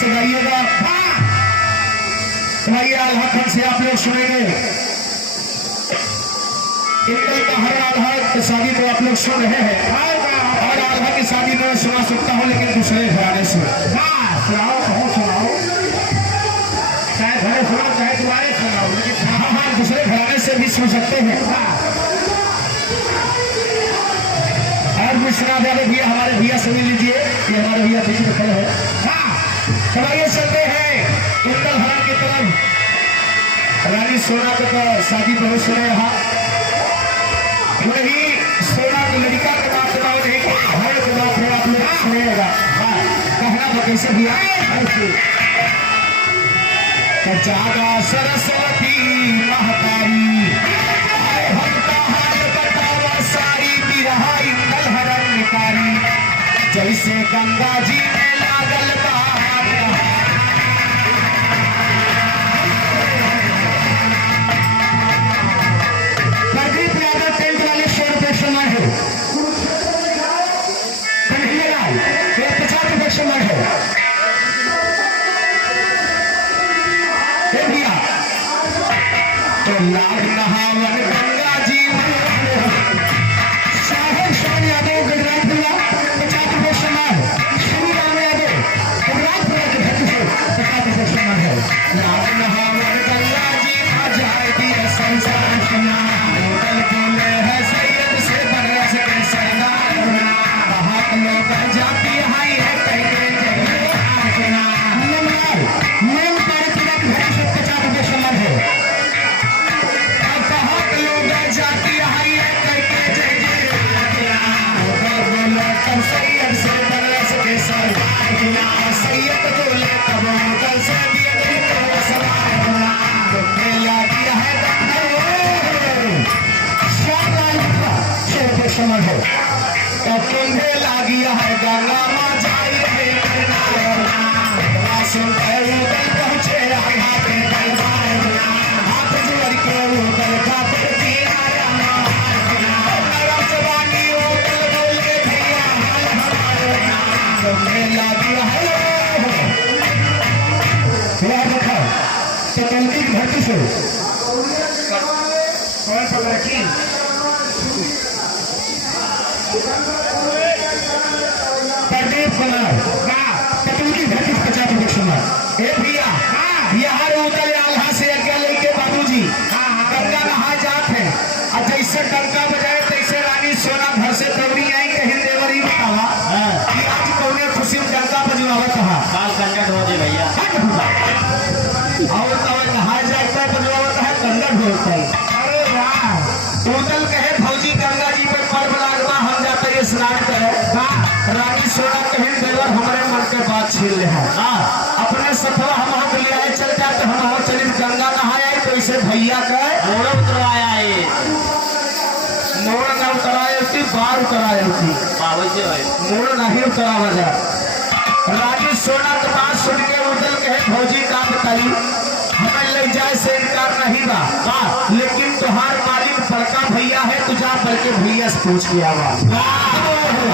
से गाइएगा। भाई आल्हा खान से आप लोग सुनेंगे। इंदल का हर आल्हा की शादी को आप लोग सुन रहे हैं और आल्हा की शादी में सुना सकता हूँ लेकिन दूसरे घराने से। सुनाओ चाहे घरे सुनाओ चाहे तुम्हारे सुनाओ, लेकिन हाँ दूसरे घराने से भी सुन सकते हैं। और भी सुना वाले भैया हमारे भैया से भी लीजिए, ये हमारे भैया पीछे तो खड़े हैं। चलाइए चलते हैं इंदल हरण की तरफ। रानी सोना का शादी बहुत सुने यहाँ, वही सोना की लड़का के बात बताओ, नहीं घर के बात है आप लोग सुनेगा। कहना तो कैसे भैया जागा सरस्वती महतारी जैसे गंगा जी में लागल प्रदीप यादव टेंट वाले 100 रुपये समय है, 50 रुपये समय है। भैया तो लाग नहावन गंगा जी में साहिब शान यादव गुजरात भैया 50 रुपये समय है। श्री राम यादव गुजरात भैया के घर से 50 रुपये समय है। लाग नहावन गंगा जी में जाए दिया संसार सुना होटल बोले है सैयद से बरस के सरदार बहुत लोग जाती है कहते सुना मेन पार किला के घर से 50 रुपये समय है। बहुत लोग जाती है कहते सैयद से बरस के सरदार सैयद बोले तब मुगल से दिया समझ हो कंधे लागिया है गंगा माँ जाई रहे पहुंचे हाथ जोड़ के उदल का जवानी उदल बोले भैया लागिया है देखा की धरती से कौन पकड़ की प्रदीप कुमार पटन की धरती 50 रुपये समय। भैया यहाँ उतरे आल्हा से अज्ञा लेके बाबूजी गंगा नहा जात है और जैसे डंका बजाए तैसे रानी सोना घर से दौड़ी आई कहीं देवरी बतावा कि आज कौने खुशी में डंका बजवावा कहा काल कंडा हो दे भैया और तो नहा जाता बजवावा कहा कंडा ढोलता है। अरे वाह उदल कहे भौजी गंगा जी पे पर्व लागवा हम जाते स्नान करे। रानी सोना कहीं देवर हमारे मन के बात छीन ले है अपने सफवा हम ले आए चल जाते हम चलिए गंगा नहाए तो इसे भैया का मोड़ उतरवाया है मोड़ न उतराए उसकी बार उतराए उसकी मोड़ नहीं उतरा वजह। रानी सोना के बात सुन के उदल कहे भौजी का बताई हमें ले जाए से इनकार नहीं बा लेकिन तुहार मालिक बड़का भैया है तुझा बल्कि भैया से पूछ के आवा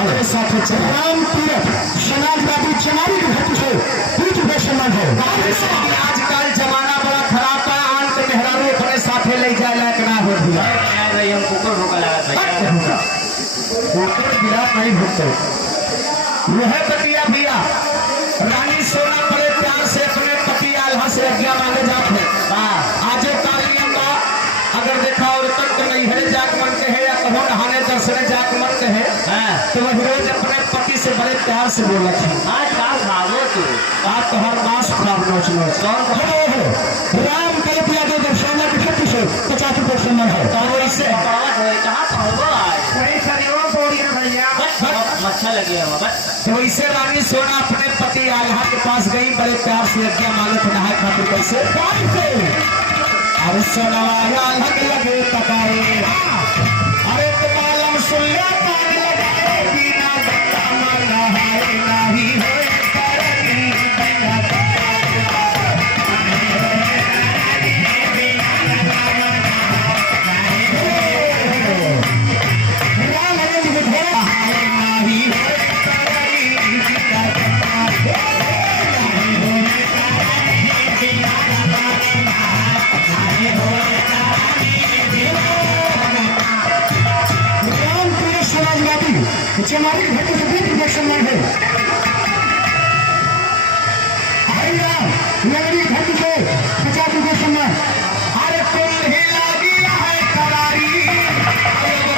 राम तीरथ समाज बाबू चनारी की धरती से 20 रुपये समय है। आजकल जमाना बड़ा खराब है आन के मेहरारू अपने साथे ले जाए लायक ना हो दिया हम कुकर रोका लगा कुकर गिरा नहीं भूखते यह बतिया भैया रानी सोना बड़े प्यार से अपने पति आल्हा से आज्ञा मांगे जाते आज कालियम का अगर देखा और तक नहीं है जाक मन के है या कहो नहाने दर्शने जाक मन के है तो वह रोज अपने पति से बड़े प्यार से बोला था आज का भागो तू आप तो हर मास खराब नोच नोच राम कल्प यादव दर्शाना की शक्ति से 50 रुपये समय है। कहाँ पाओगे आज अच्छा लगे तो वैसे रानी सोना अपने पति आल्हा के पास गई बड़े प्यार से आज्ञा मांगे तो नहाए खातिर कैसे अरे सोना आल्हा के लगे तकाए अरे तो मालम सुन ले पानी लगाए बिना गंगा में नहाए नहीं होए लकड़ी घट से 50 रुपये सम्मान। अरे तुम्हें लागी है करारी,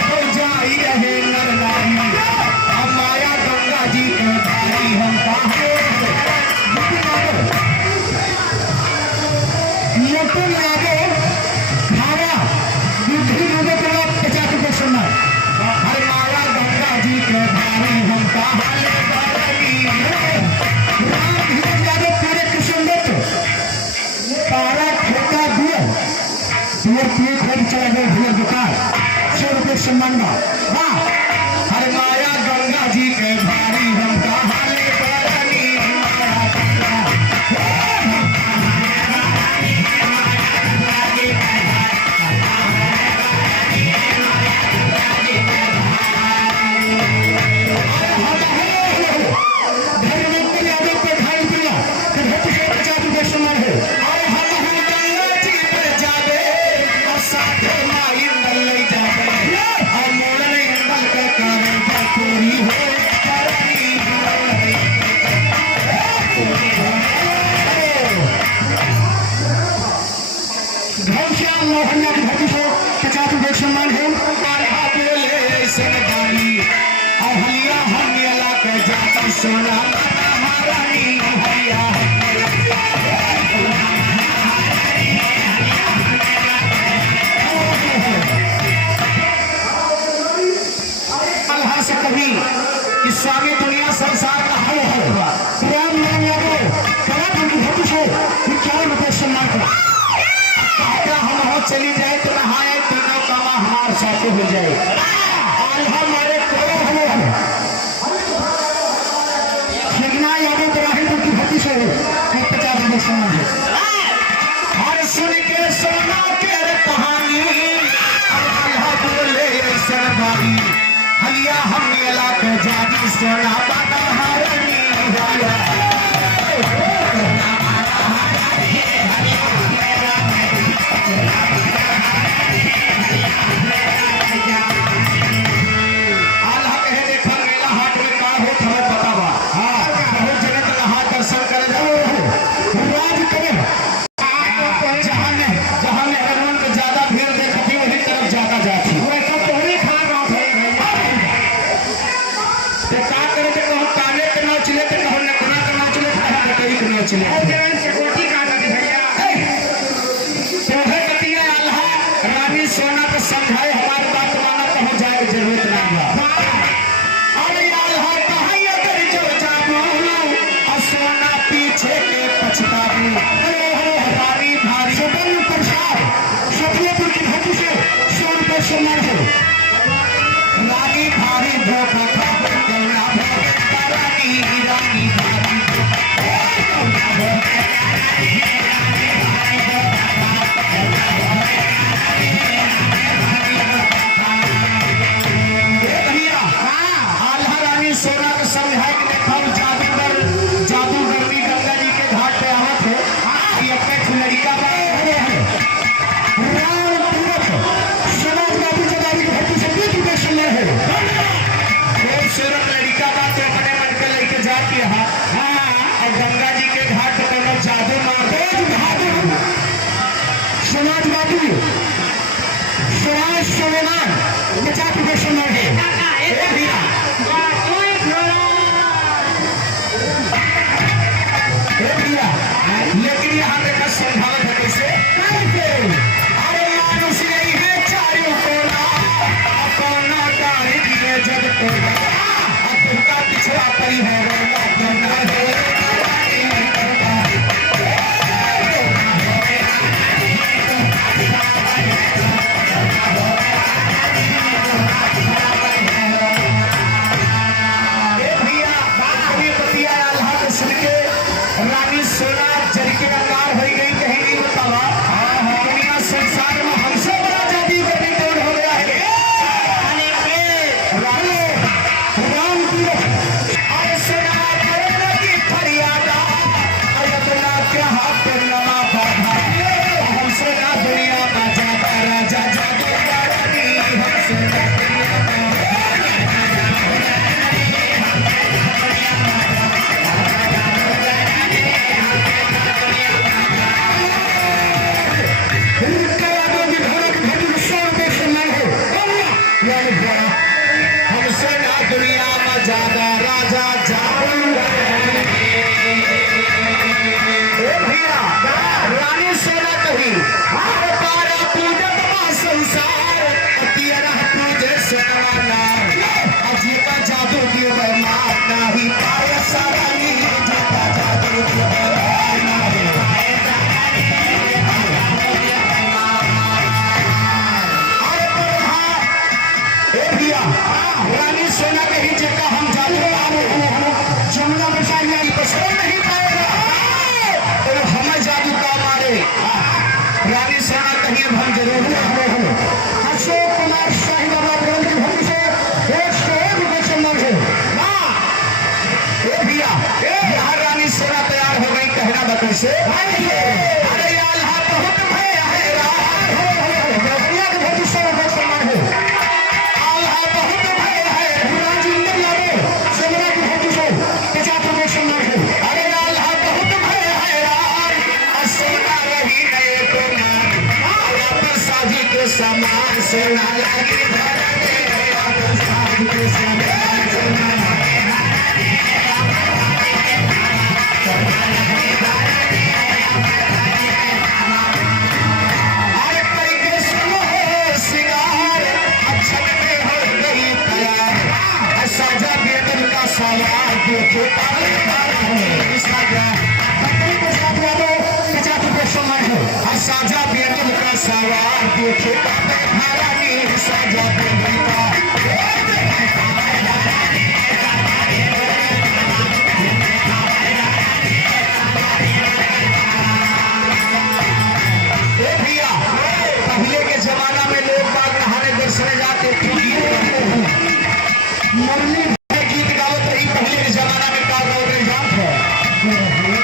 तो जाई रहे नर नारी, हम माया गंगा जी के धारी, हम कहाँ मोटन यादव भावा बुद्धि लोगों के बाद 50 रुपये सम्मान। हर माया गंगा जी के धारी, हम कहाँ ले धारी, राम धीरज यादव पूरे किशनगंज पारा ठेका दिया पिए खोल चला गए भैया दुकान 100 रुपये सम्मान का। वाह हर माया गंगा जी के धारी, हम कहाँ ले धारी, धर्मेंद्र यादव पे 2.5 रुपया 50 रुपये सम्मान है। और हम गंगा जी पे जावे और साथे माई नल ले जावे, और मोरन इंदल के कावे चोरी हो करनी घनश्याम मोहन की भक्ति से 50 रुपये सम्मान है। कान्हा बोले सरदारी, और हलिया हम मेला के जाती सोना महारानी, हलिया अल्लाह से कभी कि स्वामी दुनिया संसार का हल है। राम नाम यादव कला की भक्ति से 51 रुपये सम्मान करा। हम हो चली जाए तो नहाए तीनों कामा हमारे साथ हो जाए। आज हमारे कोई हमें शिवना यादव इब्राहिम की भक्ति से 50 रुपये सम्मान है। हर सुन के सोना के कहानी, अल्लाह बोले सरदारी, हलिया हम मेला के जाती सोना बाबा हारनी वाला। आल्हा कहे देखो मेला हाट में का हो हमें पता बा। हाँ बहुत जगह तो हाट दर्शन करे जाओ राज करे, जहाँ में हनुमान को ज्यादा भीड़ देखती वही तरफ ज्यादा जाती। वैसा तोहरी खा रहा है तो का करे तो कहूँ काने के नाव चले तो कहूँ नकना के नाव चले तो कहूँ बकरी के नाव चले। सिक्योरिटी का भैया तोहे कतिया अल्लाह रानी सोना को समझाए हमारी बात माना तो हो जाए जरूरत नहीं बा। अरे अल्लाह कहाँ अगर जो जाबू और सोना पीछे के पछताबू, रानी भारी सुबन प्रसाद सतियापुर की भक्ति से 100 रुपये सम्मान है। रानी भारी धोखा खाकर करुणा रानी रानी भारी भैया आल्हा रानी सोना को समझाए कि देखो जादूगरनी गंगा जी के घाट पे आवत है। ये एक लड़का बा राम तीरथ समाज बाबू जगारी की भक्ति से 20 रुपये सम्मान है। खूबसूरत लड़का बा तो अपने मन के लेके जाती है। और गंगा जी के घाट पे कोनो जादू मार तेज बहादुर समाज बाबू सुभाष सोनान 50 रुपये सम्मान है। भैया लेकिन यहाँ देखा संभावत है कैसे। अरे मानुष नहीं है चारों कोना, कोना गाड़ी दिए जग कोना, अब उनका पिछड़ा परी है रानी सोना जल के अंगार हो गई कहेंगी बतावा। दुनिया संसार में हमसे बड़ा जादू करने कौन हो गया है। राम तीरथ और सोना की फरियादा अपना क्या हाथ पर नवा बाधा, हमसे ना दुनिया में जाता राजा जादू रानी, हमसे ना दुनिया में कैसे अरे अल्लाह बहुत भय है दुनिया के धरती से बहुत सम्मान है अल्लाह बहुत भय है राजिंदर यादव सेना की धरती से 50 बहुत सम्मान है अरे अल्लाह बहुत भय है असना रही नए को मान पर साजी के समान से ना लगी धरने साजी के समान से ना साजा बेटन का सवार देखे साजा बेटन का भैया पहले के जमाना में लोग बाग नहाने दर्शने जाते थे मुरली गीत गावत रही पहले के जमाना में का गावत रही जान है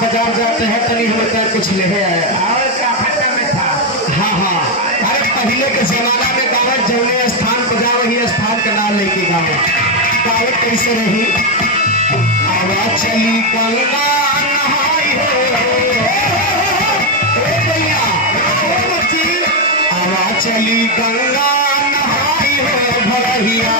बाजार जाते हैं तनी हमें कुछ ले आए हाँ हाँ अरे पहले के जमाना में गावत जौने स्थान पर जा वही स्थान का नाम लेके गावत गावत कैसे रही आवाज चली गंगा नहाई हो भैया आवाज चली गंगा नहाई हो भैया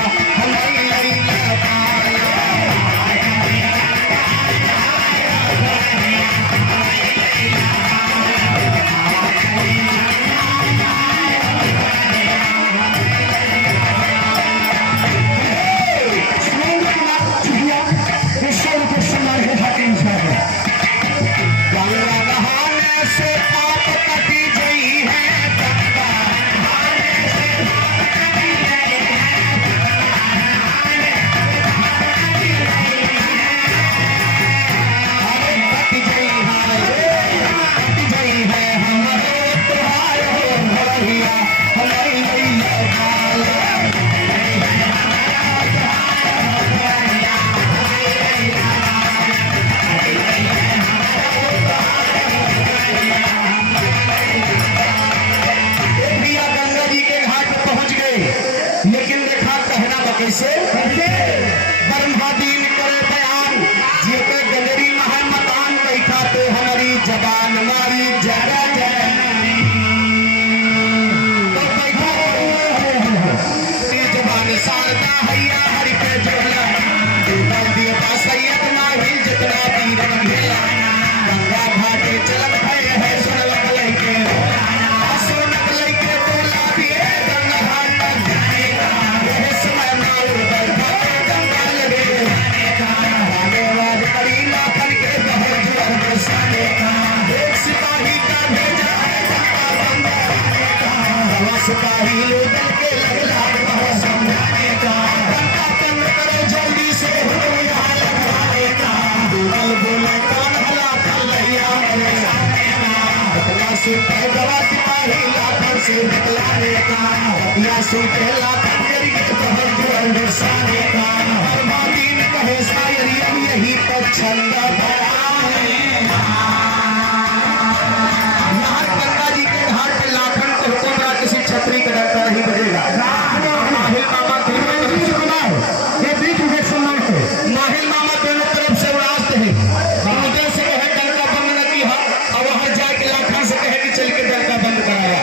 कैसे ब्रह्मा दीन करे बयान जेके गलेरी महा मकान बैठा तो हमारी जबान हमारी जगह तो बैठा जबान शारदा हैया हरि के जोला देवता सैयद नाही जितना पीर भेला गंगा घाटे चलत है सुनलक लइके सुनलक लइके बोला दिए गंगा घाट सिपाही लोगन के लगला समझाने का घंटा बंद करो जल्दी से बोले कौन हला कलैया सिपाही लाखन से निकलाने का सूखे लाखन के बरसाने का हर बादीन कहे शायरी यही पर छंद गंगा जी के घाट पे लाखन तुमको बड़ा किसी छतरी का डंका नहीं बजेगा माहिल मामा ये बीच में सम्मान है माहिल मामा दोनों तरफ से उड़ाते हैं उधर से कहे डंका बंद न की और वहां जाके लाखन से कहे कि चल के डंका बंद कराया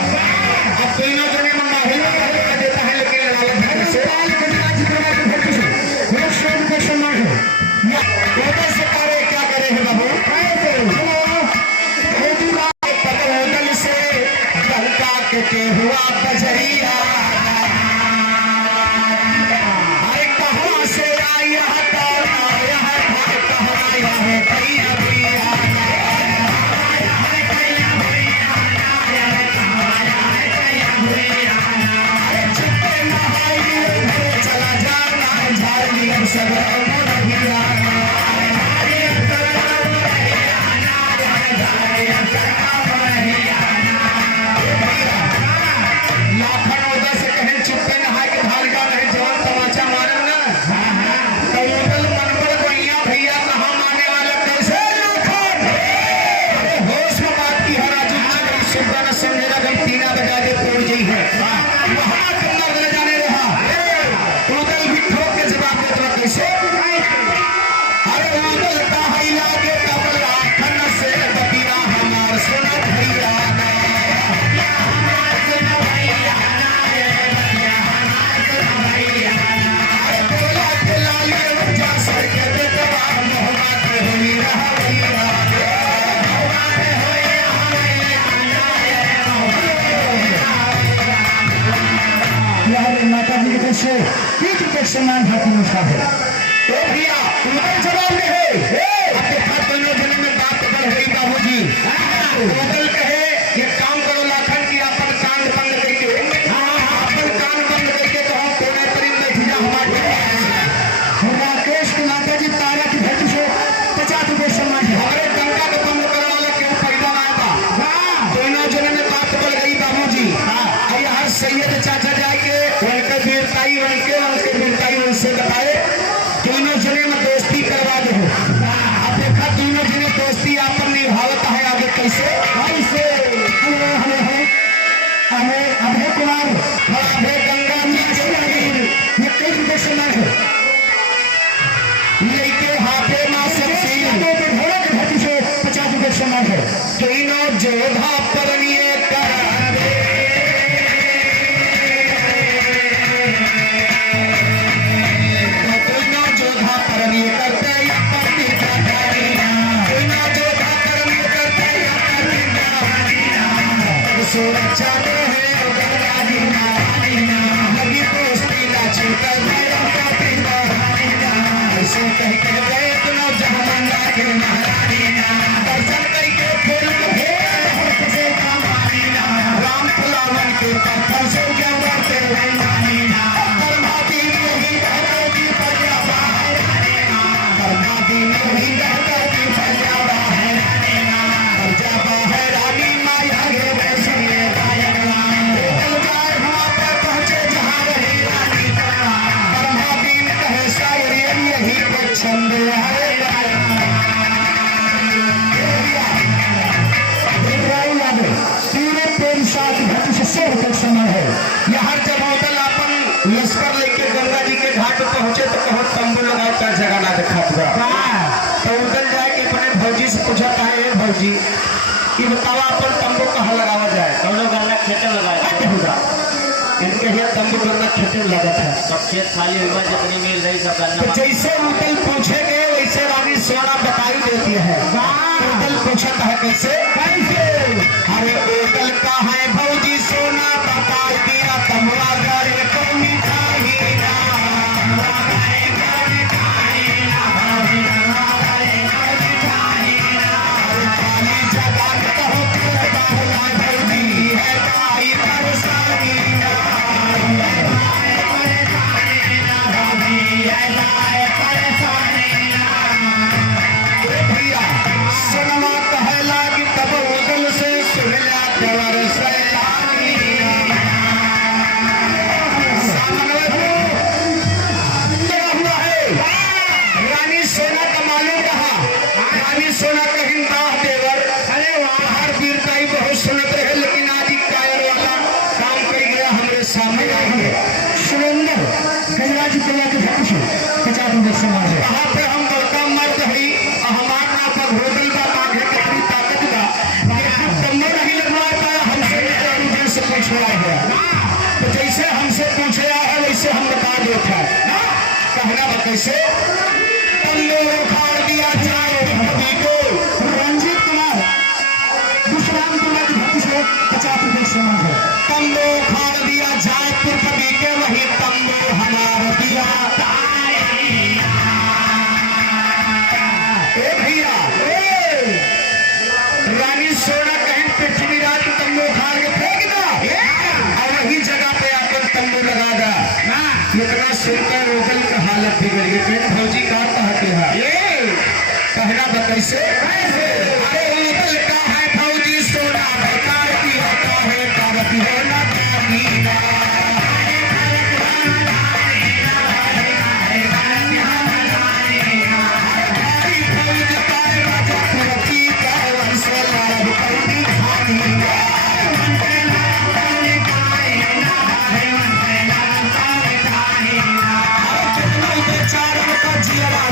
अब तीनों जने में माहिल मामा देता है लेकिन रानी की तरफ से 30 रुपये सम्मान भाती नमस्कार है। तो भैया तुम्हारे जवाब में है आपके साथ दोनों जने में बात बढ़ गई बाबूजी। टोटल कहे ये काम करो लाखन की अपन कान बंद करके अपन कान बंद करके तो हम कोने पर ही बैठ जा हमारे राकेश के माता जी तारा की धरती से 50 रुपये सम्मान है। हमारे गंगा के बंद करने वाला क्यों पैदा ना था दोनों जने में बात बढ़ गई बाबूजी। हर सैयद चाचा जाके उनके वीरताई उनसे बताए दोनों जने में दोस्ती करवा दो। अब देखा दोनों जने दोस्ती आपन निभावता है आगे कैसे हमें अभय कुमार और अभय गंगा जी ये कई रुपये सम्मान है लेके हाथे माँ से घोड़े के धरती से 50 रुपये सम्मान है। तीनों जोधा पर लश्कर लेके गंगा जी के घाट पहुंचे तो कहो तंबू लगाओ क्या जगह ना देखा पूरा तो उधर जाके अपने भौजी से पूछा है भौजी कि बतावा अपन तंबू कहाँ लगावा जाए दोनों गन्ना खेते लगाए इनके यहाँ तंबू गन्ना खेते लगा था सब खेत खाली हुआ जितनी मिल रही सब गन्ना तो जैसे उतल पूछेंगे वैसे रानी सोना बताई देती है। उतल पूछता है कैसे अरे उतल का है भौजी सोना बता दिया तमवा गरे को मिठाई वहाँ पे हम बड़का मर्द हई हमार ना पर होटल का मांगे कितनी ताकत का तंबू नहीं लगवा पाया हमसे से पूछवा गया तो जैसे हमसे पूछे है वैसे हम बता देता कहना बा कैसे तंबू उखाड़ दिया जाए कभी को रंजीत कुमार विश्राम कुमार की धरती से 50 रुपये सम्मान है। तंबू उखाड़ दिया जाए कभी के वही तंबू हमारा दिया रानी सोना कहीं पृथ्वी रात तंबू उखाड़ के फेंक दो और वही जगह पे आकर तंबू लगा दा इतना सुनकर रोगल का हालत बिगड़ गई फिर फौजी का कहते हैं कहना कैसे अरे रोगल का है फौजी सोना बेकार की होता है कारती होना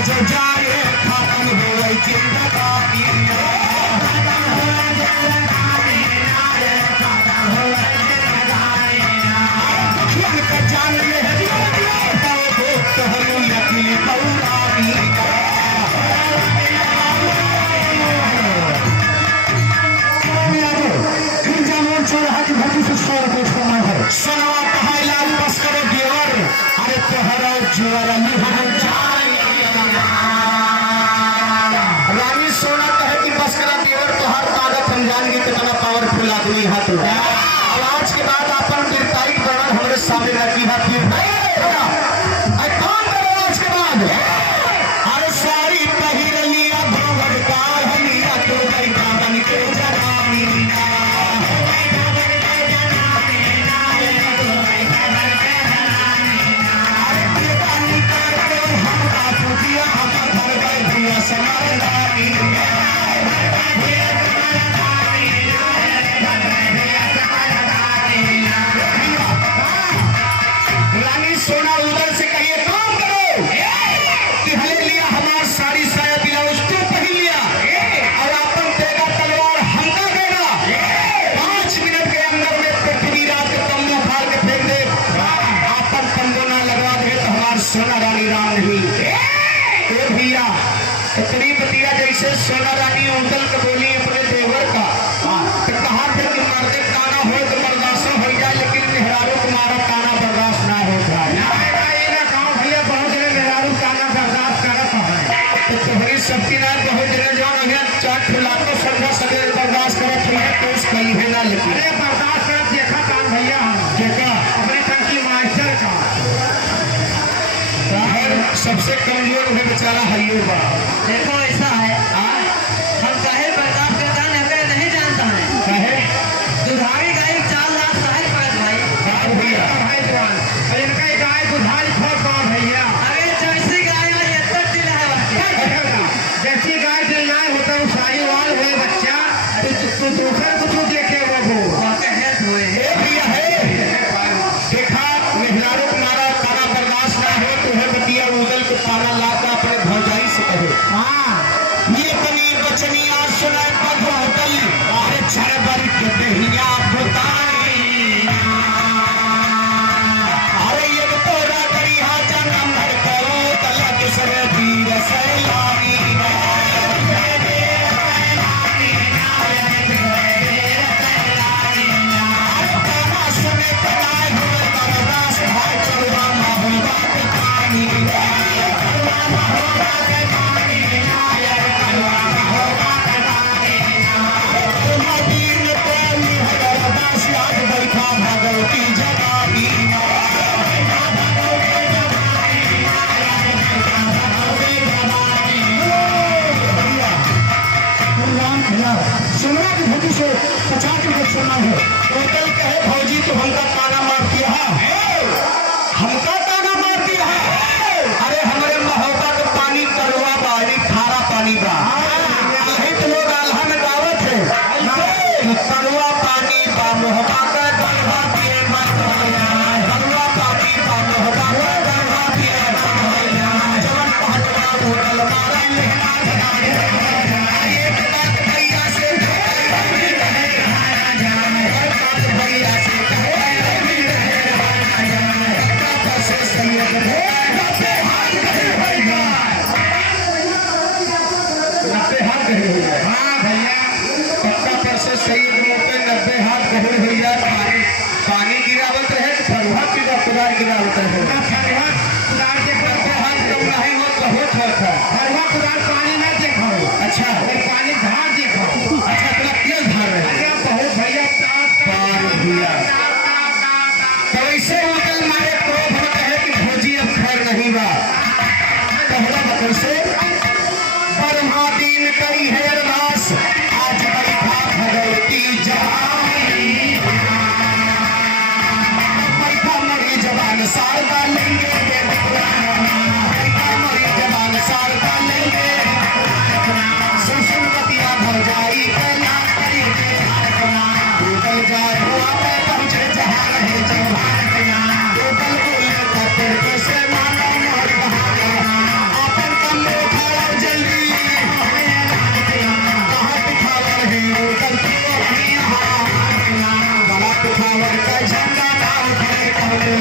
जो जाए खत्म हो जिंदगानी रानी सोना कहे कि बस करा देवर तोहार ताकत हम जान गए कितना पावरफुल आदमी है तू। अब आज के बाद अपन गिरफ्तारी वर्णन हमारे सामने रखी है फिर कौन करे आज के बाद अरे सारी पहिर लिया भगत का हलिया तो गई बन के जनानी रानी सोना उधर से कहिए काम करो कि हले लिया हमार साड़ी साया ब्लाउज तू पहन लिया और अपन देगा तलवार हमका देगा 5 मिनट के अंदर में पृथ्वी रात के तंबू फाड़ के फेंक दे अपन तंबू ना लगवा दे तो हमार सोना रानी राम नहीं ए भैया इतनी बतिया जैसे सोना रानी उंगल के बोली अपने देवर का तो कहा फिर कि मर्दे काना हो तो बर्दाश्त हो जाए लेकिन मेहरारू तुम्हारा काना बर्दाश्त ना हो जाए भैया बहुत जगह मेहरारू काना बर्दाश्त करत है तो तुम्हारी शक्ति ना बहुत जगह जो अगर चाट खिला तो समझा सके बर्दाश्त करत है तो उस कहीं है ना लेकिन अरे बर्दाश्त कर देखा कान भैया देखा अपने टंकी मास्टर का सबसे कमजोर है बेचारा हरियो बा देखो ऐसा है हम काहे बर्दाश्त करता है हमें नहीं जानता है कहे दुधारी गाय 4 लाख साहिल पड़त भाई भैया भाई जवान और इनका एक गाय दुधारी बहुत कम भैया अरे जैसी गाय है ये तक दिल है जैसी गाय दिल ना होता है साहिवाल हुए बच्चा तो दूसरा कुछ देखे वो हेल्थ हुए ए भैया है देखा मेहरारू तुम्हारा खाना बर्दाश्त ना हो तो है बतिया उदल को ताला लाकर अपने भौजाई से कहो ये बनी बचनिया सुनाए पद होटल अरे छरबर के दहिया बुताई अरे ये तोरा करिया जन्म भर करो तला दूसरे वीर सैलानी सुने कमाए हुए बर्दाश्त भाई चलवा महोबा के पानी भगवती जगानी सुनना की भूति से 50 रुपये सुनना है होटल कहे भौजी तो हमका ताना मार दिया हमका ताना मार दिया अरे हमारे महोबा का पानी कड़वा बारी खारा पानी बा यही तो लोग आल्हा में दावत है कड़वा पानी बा मोहबा का गढ़वा पिए कड़वा पानी बा मोहबा का गढ़वा पिए जवन पहटवा होटल मारा एक बात भैया से भैया से सही पे 90 हाथ गहरे हो जाए पानी गिरावत रहे फरुहा पीवा कुदार गिरावत रहे फरुहा कुदार के 90 हाथ कम नहीं हो तो होत फरुहा कुदार पानी ना देखो अच्छा पानी धार देखो अच्छा तेरा तेल धार रहे अरे बहुत भैया पार भैया तो ऐसे उदल मारे क्रोध में कहे कि भौजी अब खैर नहीं बा कहला कैसे ब्रह्मा दीन करी है अरदास आज बैठा भगवती जवानी बैठा मरी जवान शारदा लेंगे बैठा मरी जवान शारदा लेंगे सुनसुनतिया भौजाई कैला करेंगे उदल जाए हुआ पे पहुंचे जहाँ रहे उदल बोले खातिर कैसे मानो मोर बहाना अपन कल्ले उठाओ जल्दी पिछावर का झंडा ना उठे कहले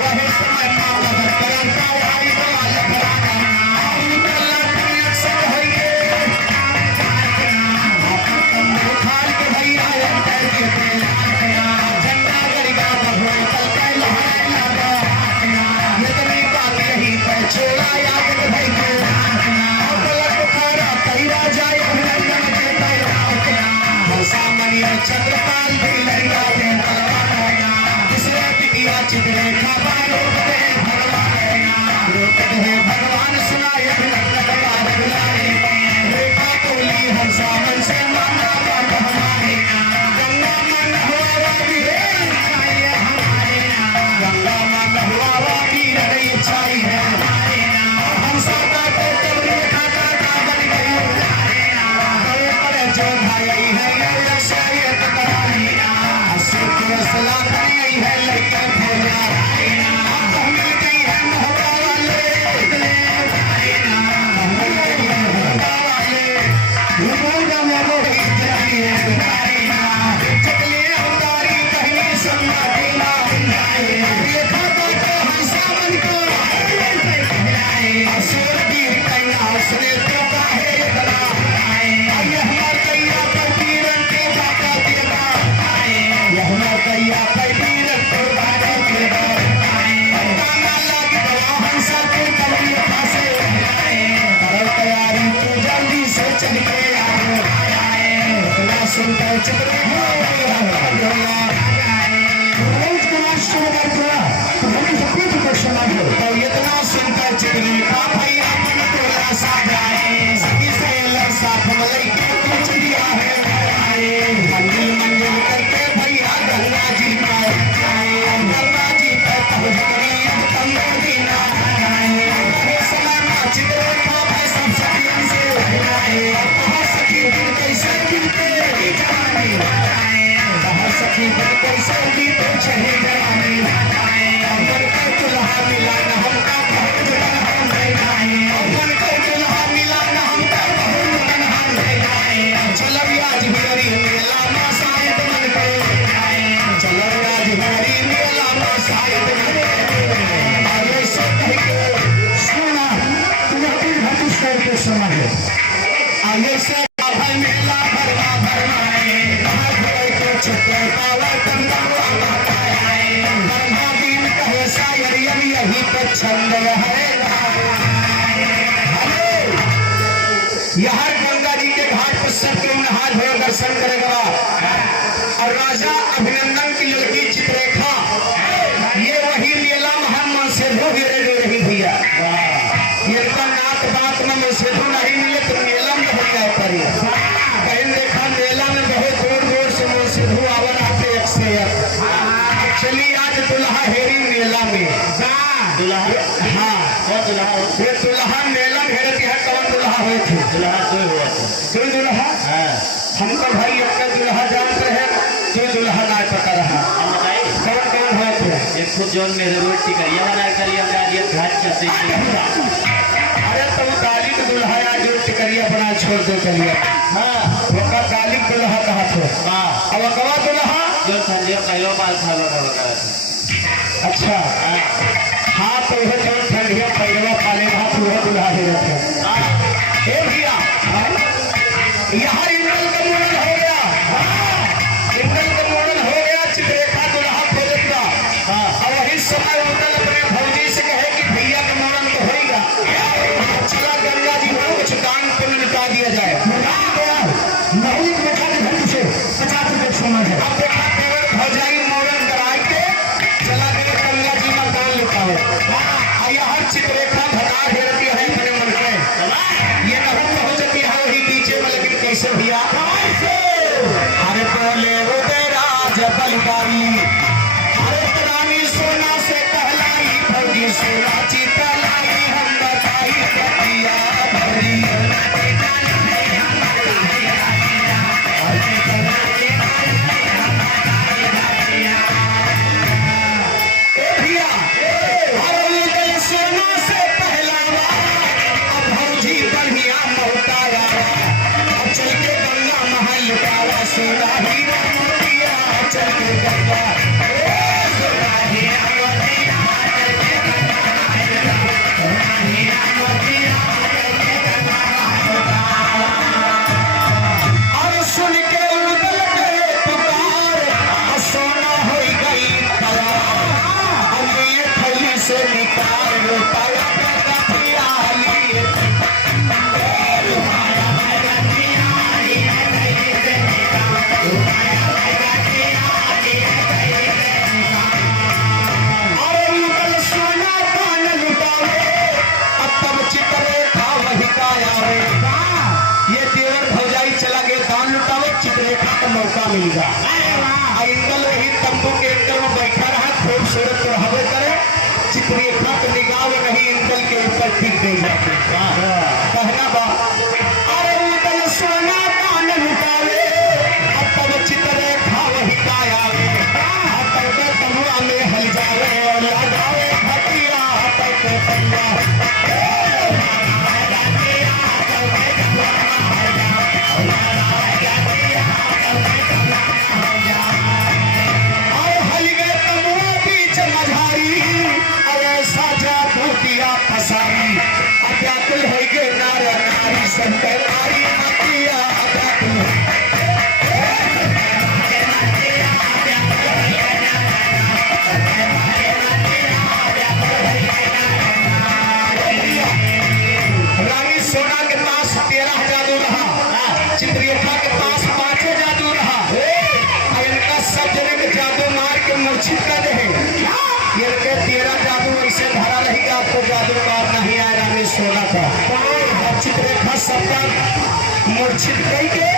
रहे समय माला करन का आई वाल फराना उतला की अक्सर होइए अपन उठाल के भैया अंतर के झंडा गड़गा भगवान कल का लहरा लगा इतनी बात चित्रलेखा रोकते हैं भगवान सुनाए रेखा बोली हर सावन से माना बात हमारे गंगा मन हुआ वादी गंगा मन हुआ वादी रही छाई है हम सबका तो रेखा का बन गई पर जो भाई है शायद करानी सला करी है लड़के भैया मिल गई है मोहब्बा वाले चकले उतारी कहनी सन्ना देना रेखा को सावन को सूरती कहना उसने तो काहे इतना ये हमार कैया पर पीरन के बाबा देगा ये हमार कैया पर पीरन के बाबा देगा ताना लागी हम सबके कमरी फांसे कर तैयारी तू जल्दी से चल के आओ इतना सुंदर चित्र इतना सुंदर चित्र भैया मन टोला साफ मलई के कुछ दिया है मंदिर मंदिर करके भैया गंगा जी पर पहुंच गई अब तंदो दीना समय नाच सब सखियन से कहा सखी दिल कैसे गिरते कहा सखी दिल कैसे गिरते चहे जवानी अमर को दुल्हा मिला न हमका बहुत दुल्हा अमर को दुल्हा मिला न हमका बहुत दुल्हा चलो आज मेरी मेला में शायद मन करे चलो आज मेरी मेला में शायद मन करे आगे से कह के सुना तुम्हारी घाटी करके सुना है आगे से भाई मेला भरवा भरवाए कहाँ घोड़े को छुट्टे पावर कंदा दिन कहे शायर यही पर छंद है यहाँ गंगा जी के घाट पर सब लोग नहा धो दर्शन करेगा और राजा अभिनंदन की लड़की चित्रलेखा ये वही लीला महान से धो गिरे जो रही भैया ये तो नाक बात में से धो नहीं मिले तो मेला में हो जाए पड़ी कहीं देखा मेला में बहुत दूर दूर से मुझसे धो आवर आते एक से एक चलिए आज दुल्हा हेरी मेला में दुल्हा हाँ कौन दुल्हा हो? ये दुल्हा मेला घेरे है कौन दुल्हा हुए थे दुल्हा कोई हुआ था कोई दुल्हा हाँ हम तो भाई अपने दुल्हा जानते हैं कोई दुल्हा ना पता रहा हम बताइए कौन कौन हुए थे एक खुद जोन में रोड टिकरिया बना करिए हमरा लिए घाट चलते अरे तो दाली के दुल्हा आज जो टिकरिया बना छोड़ दे करिए हाँ वो दाली के दुल्हा कहा थे वाह अब कवा दुल्हा जो ठंडिया पहलो बाल खावा खावा करा अच्छा हाँ हाँ तो वह जो ठंडिया पैरवा पाले वहाँ पूरा दुल्हा दे रखे हाँ ए भैया यहाँ इंगल का मोड़न हो गया इंगल का मोड़न हो गया चित्रलेखा दुल्हा खोजता हाँ और वही समय उतल अपने भौजी से कहे कि भैया का मोड़न तो होगा चला गंगा जी को कुछ दान पुण्य निपटा दिया जाए नहीं देखा घर से 50 रुपये सोना है अब देखा केवल भौजाई मोड़न कराए के चला गए गंगा जी में दान लेता है हर चित्रलेखा भटा घेरती है अपने मन में ये नहीं पहुंचती है वही नीचे में लेकिन कैसे भैया अरे बोले वो तेरा बलिदारी अरे रानी सोना से कहलाई भौजी सोना चितलाई हम बताई बतिया भौजी भैया सोना से पहलावा अब भौजी बढ़िया मोटावा अब चल के गंगा महल लुटावा सोना हीरा मोतिया चल के गंगा सोना हीरा मोतिया चल के गंगा सोना हीरा मोतिया चल के गंगा और सुन के उदल के पुकार सोना हो गई तैयार लिए थैली से निकाल रुपया और गईगा। इंदल वही तंबू के अंदर में बैठा रहा, खूबसूरत तो रहबे करे, चित्ररेखा के निगाह में नहीं इंदल के ऊपर टिक गई जाती। कहना बा अरे उदल सोना कान लुटावे, अब तब चित्ररेखा वही कायावे, तब तबुआ में हल जावे और लगावे खटिया तक पंजा। और हल गए तबुआ बीच मझारी, और ऐसा जादू किया फसारी, अत्याकुल हो गए नारा नारी शंकर नारी मतिया अत्याकुल। रानी सोना के पास 13 जादू रहा, चित्ररेखा के पास 5 जादू रहा, और इनका सब जने के जादू मार के मूर्छित कर दे। इनके 13 जादू ऐसे धरा रहेगा, आपको जादू मार नहीं आए रानी सोना का। और चित्ररेखा सबका मूर्छित करके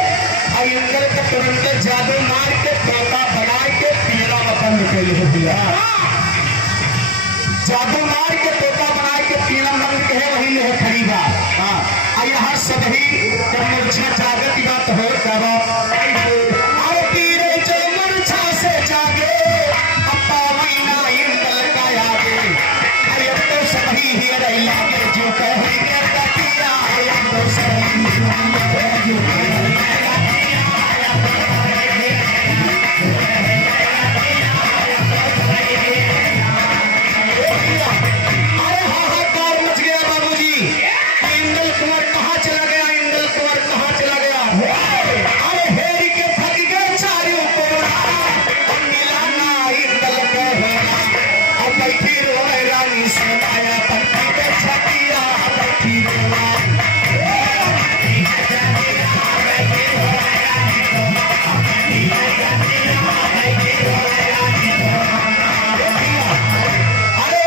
और इंद्र के तुरंत जादू मार के तोता बना के पिंजरा में बंद कर दिया। जादू मार के तोता बना के पिंजरा बंद के वही ले खड़ी बात। और यहाँ सभी जब मूर्छा जागत की बात हो तब और पीरे जो मूर्छा से जागे, अपा महीना इंदल का आगे, अरे अब तो सभी ही रही लागे जो कहेंगे कटिया, अब तो सभी जो अरे हाहाकार मच गया बाबूजी। इंदल कुंवर कहाँ चला गया, इंदल कुंवर कहाँ चला गया। अरे हेरी के थक गए चारों कोना, मिला ना इंदल को होना, अब बैठी रोए रानी सोनाया पंखी के छतिया बैठी रोआ। अरे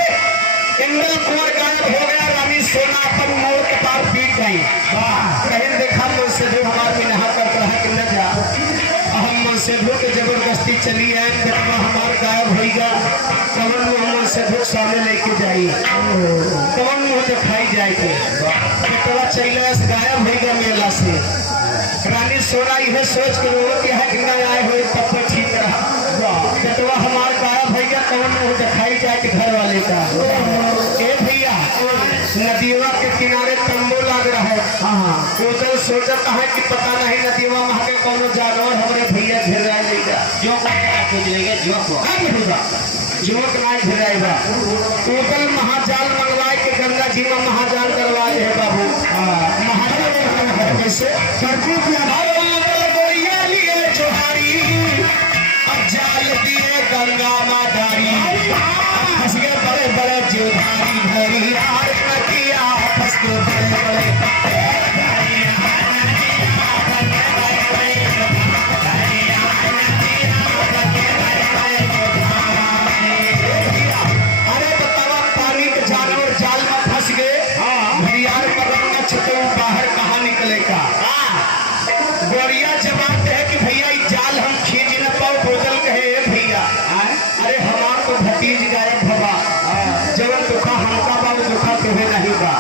इंदल कुंवर गायब हो गया, रानी सोना अपन मोर के पार पीट गई। कहीं देखा मुझसे जो हमारे में नहा कर रहा कि न जा, हम मुझसे धो के जबरदस्ती चली आए, देखा हमार गायब होगा, कवन मुँह मुझसे धो सामने लेके जाई, कवन मुँह दिखाई जाएगी। बेटवा चले गायब होगा मेला से। रानी सोना यह सोच के लोगों की है कि न आए हुए तब तो ठीक रहा, बेटवा हमार गायब होगा, कवन मुँह दिखाई जाए कि घर वाले का। ए भैया नदिया के किनारे तंबू लग रहा है, उधर सोचता है कि पता नहीं नदिया वहाँ के कौन जानवर हमारे भैया घेरा लेगा, जो जुवक नहीं घेराएगा। उधर महाजाल मंगवाए के गंगा जी में महाजाल करवाए है बाबू। महाजाल कैसे गोरिया लिए जोहारी, अब जाल दिए गंगा मातारी, फंस गए बड़े बड़े जोधारी भरी यार नदिया, फंस गए बड़े बड़े। अरे बतावा पानी के जानवर जाल में फंस गए, घड़ियाल पकड़ना छुपे बाहर कहाँ निकलेगा। गोरिया जवाब है कि भैया ये जाल हम खींच न पाओ, बोतल कहे भैया अरे हमार तो भतीज गायब भवा, जवन दुखा हमका बा दुखा तुम्हें नहीं बा,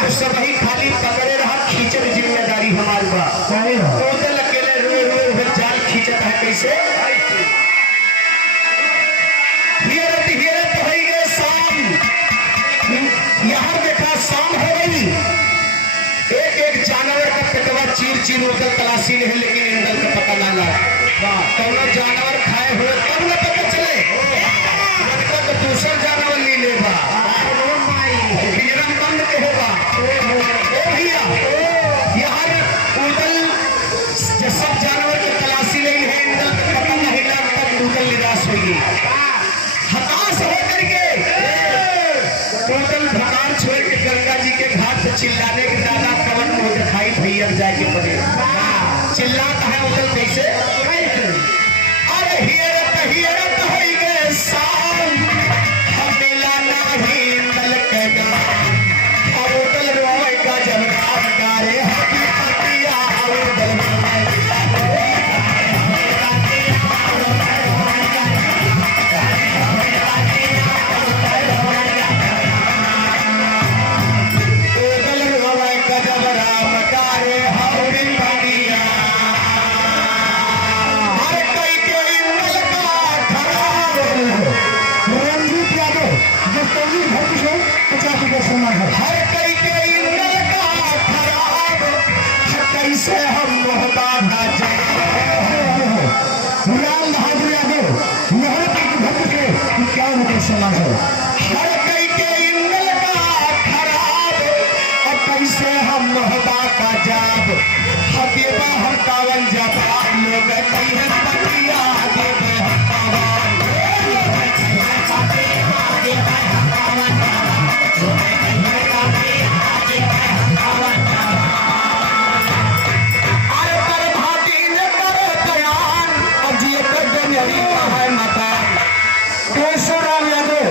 तो सब ही खाली पकड़े रहा, खींचे की जिम्मेदारी हमारी बा। बोतल अकेले रोए रोए उधर जाल खींचता है कैसे। हियरत हो गए शाम, यहाँ देखा शाम हो गई, एक एक जानवर का पेटवा चीर चीर उधर तलाशी नहीं, लेकिन इंदल का पता ना लगा। कौन जानवर खाए हुए तब न पता चले, तो दूसरा जानवर ले लेगा, पिंजरा बंद कहेगा। भैया यहाँ उदल सब जानवर की तलाशी ले है, इंदल का पता नहीं लगता, उदल निराश होगी, हताश होकर के उदल भगवान छोड़ के गंगा जी के घाट पे चिल्लाने के दादा कवन मुँह दिखाई भैया जाके पड़े। चिल्लाता है उदल कैसे, अरे हियरत हो गए शाम, हम मिला नहीं इंदल के नाम, और उदल रोएगा जब रात गारे हकी पतिया, उदल रोएगा। हर कई के इंगल का खराब और कैसे हम महबा का जाब हदेबा हम कावन जबाब लोग कई है बतिया देबे हम कावन अरे पर भाती ने करे बयान और जी कर दे मेरी है मकान केशवराम यादव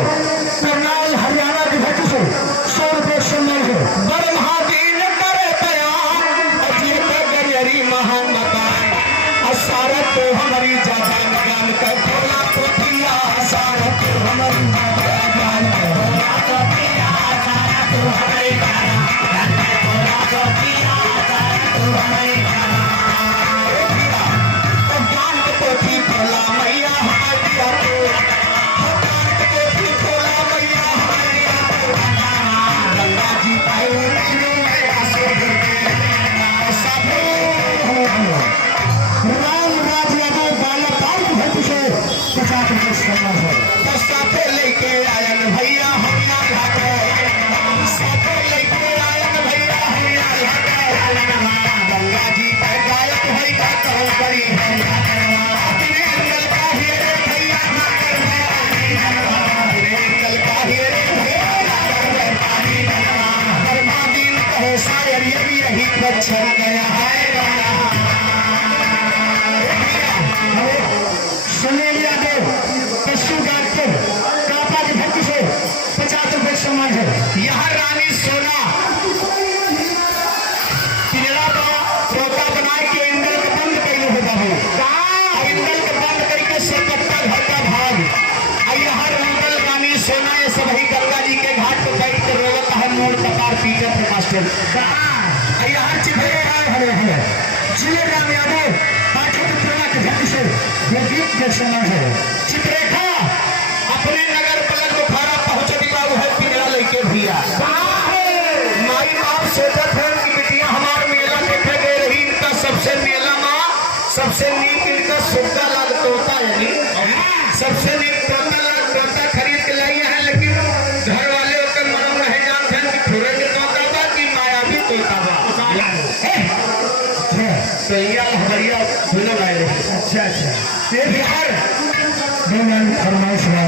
करनाल हरियाणा के भट्टी से 100 रुपये सम्मान है बड़ भाती ने करे बयान और जी कर दे मेरी महान मकान और सारा तो हमारी जान ज्ञान का खोला पोथिया सारा तो हमारी जान का खोला पोथिया सारा तो हमारी जान का खोला पोथिया सारा तो हमारी ज्ञान के पोथी खोला मैया हमारी दिया तो ज्ञान के पोथी खोला मैया हमारी दिया तो गंगा जी पाए में आसो राम राज यादव बाला पाल की भट्टी से 50 रुपये सम्मान है साथे लेके आयन भैया हमिया घाटे साथे लेके आयन भैया हमिया घाटे गंगा जी पे गायक है का कहल करी अपने अंगल का हीरे भैया अंगल का हीरे बर्बादीन कहे शायर ये भी यही बच्चा गया है सुनील यादव पशु डॉक्टर कापा की भट्टी से 50 रुपये सम्मान है यहाँ रानी सोना पिंजरा का तोता बनाए के इंगल के बंद कैले होता है इंगल के बंद करके सतत्ता घर का भाग और यहाँ रंगल रानी सोना ये सब ही गंगा जी के घाट पर बैठ के रोवत है मोड़ कपार पीकर प्रकाशन यहाँ चित्रे हरे हरे जिले राम यादव पाठक के भट्टी से गीत के सम्मान है चित्रेखा अपने नगर पलक बुखारा पहुंच बाबू है पिंजरा लेके भैया माई बाप सोचत है कि बिटिया हमार मेला देखे गए रही इनका सबसे मेला माँ सबसे नीक इनका सुविधा लाग तोता यानी सबसे नीक तोता लाग तोता खरीद के लाई है लेकिन घर वाले होकर मरम रहे जानते हैं कि थोड़े के तोता बा कि माया भी तोता बा सैया हरिया दोनों लाए अच्छा अच्छा ये बिहार फरमाइश है